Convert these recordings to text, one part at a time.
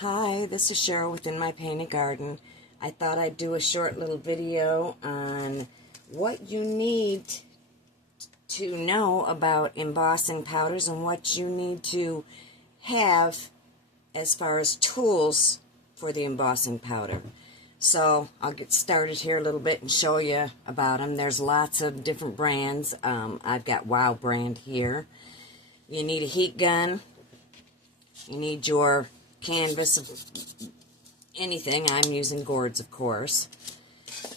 Hi, this is Cheryl within my painted garden. I thought I'd do a short little video on what you need to know about embossing powders and what you need to have as far as tools for the embossing powder. So I'll get started here a little bit and show you about them. There's lots of different brands. I've got Wow brand here. You need a heat gun. You need your canvas of anything. I'm using gourds, of course.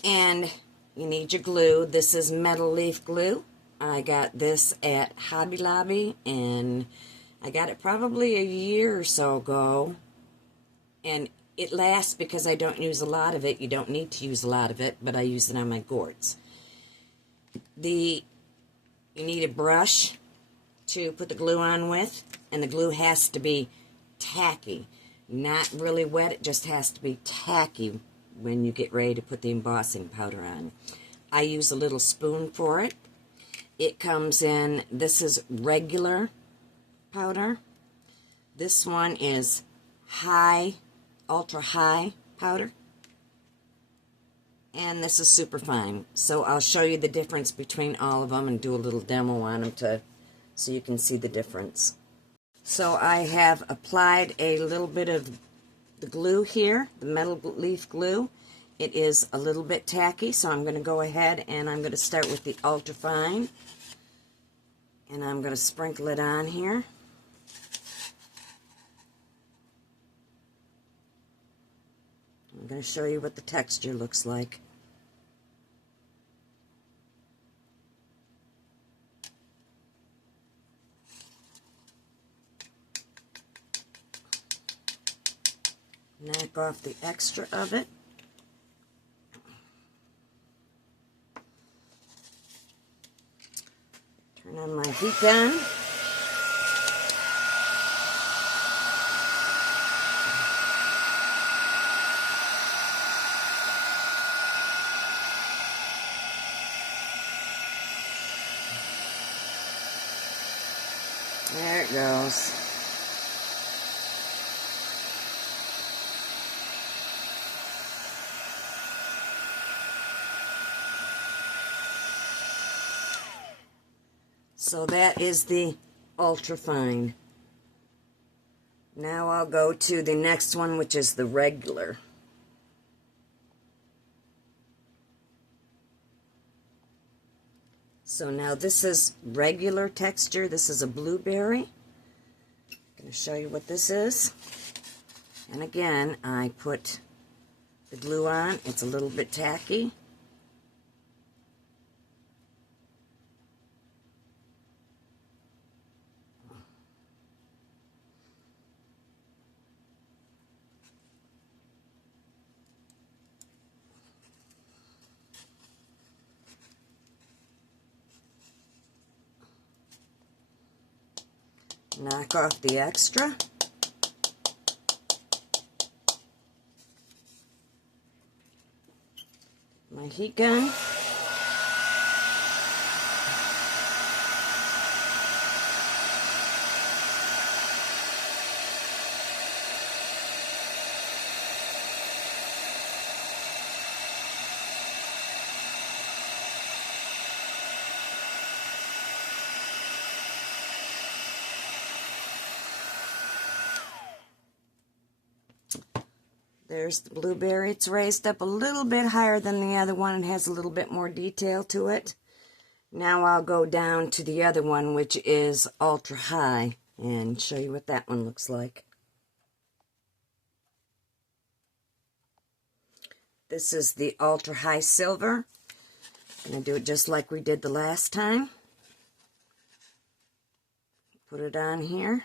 And you need your glue. This is metal leaf glue. I got this at Hobby Lobby, and I got it probably a year or so ago. And it lasts because I don't use a lot of it. You don't need to use a lot of it, but I use it on my gourds. You need a brush to put the glue on with, and the glue has to be tacky. Not really wet, it just has to be tacky when you get ready to put the embossing powder on. I use a little spoon for it. It comes in, this is regular powder. This one is high, ultra high powder. And this is super fine. So I'll show you the difference between all of them and do a little demo on them so you can see the difference. So I have applied a little bit of the glue here, the metal leaf glue. It is a little bit tacky, so I'm going to go ahead and I'm going to start with the ultra fine. And I'm going to sprinkle it on here. I'm going to show you what the texture looks like. Knock off the extra of it. Turn on my heat gun. There it goes. So that is the ultra fine. Now I'll go to the next one, which is the regular. So now this is regular texture. This is a blueberry. I'm going to show you what this is. And again, I put the glue on. It's a little bit tacky. Knock off the extra. My heat gun. There's the blueberry. It's raised up a little bit higher than the other one and has a little bit more detail to it. Now I'll go down to the other one, which is ultra high, and show you what that one looks like. This is the ultra high silver. I'm going to do it just like we did the last time. Put it on here.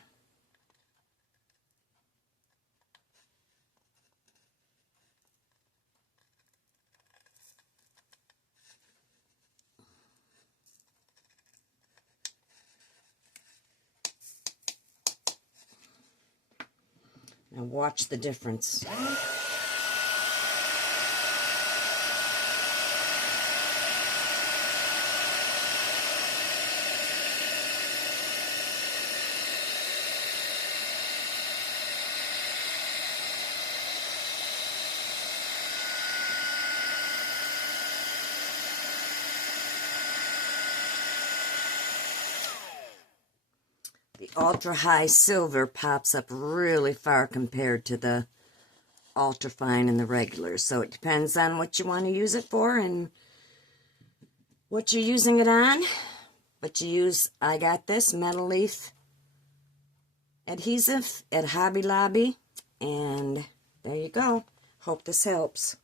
Now watch the difference. ultra high silver pops up really far compared to the ultra fine and the regular. So it depends on what you want to use it for and what you're using it on. But I got this metal leaf adhesive at Hobby Lobby, and there you go. Hope this helps.